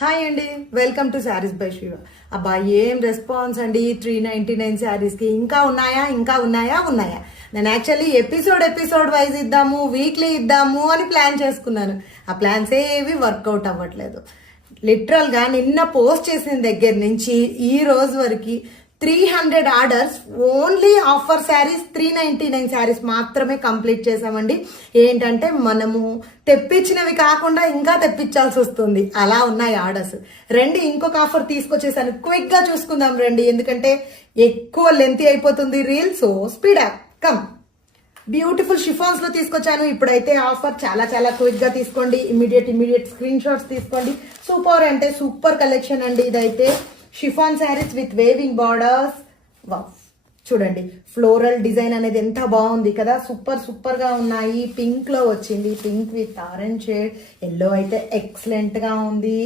Hi అండి, welcome to saris by Shiva. అబ్బా ఏం రెస్పాన్స్ అండి. 399 శారీస్కి ఇంకా ఉన్నాయా. నేను యాక్చువల్లీ ఎపిసోడ్ వైజ్ ఇద్దాము, వీక్లీ ఇద్దాము అని ప్లాన్ చేసుకున్నాను. ఆ ప్లాన్స్ ఏవి వర్కౌట్ అవ్వట్లేదు. లిటరల్గా నిన్న పోస్ట్ చేసిన దగ్గర నుంచి ఈ రోజు వరకు 300 orders only offer saris 399 saris మాత్రమే కంప్లీట్ చేసామండి. ఏంటంటే మనము తెప్పించినవి కాకుండా ఇంకా తెప్పించాల్సి వస్తుంది, అలా ఉన్నాయి ఆర్డర్స్. రండి, ఇంకొక ఆఫర్ తీసుకొచ్చేసాను. క్విక్ గా చూసుకుందాం రండి, ఎందుకంటే ఎక్కువ లెంతీ అయిపోతుంది reel. So speed up come. Beautiful chiffons లో తీసుకొచ్చాను. ఇప్పుడైతే ఆఫర్ చాలా క్విక్ గా తీసుకోండి. ఇమీడియట్ స్క్రీన్ షాట్స్ తీసుకోండి. సూపర్ అంటే సూపర్ కలెక్షన్ అండి. ఇదైతే chiffon saris with weaving borders. Wow, చూడండి ఫ్లోరల్ డిజైన్ అనేది ఎంత బాగుంది కదా. సూపర్ గా ఉన్నాయి. పింక్ లో వచ్చింది, pink with orange shade. Yellow అయితే ఎక్సలెంట్ గా ఉంది.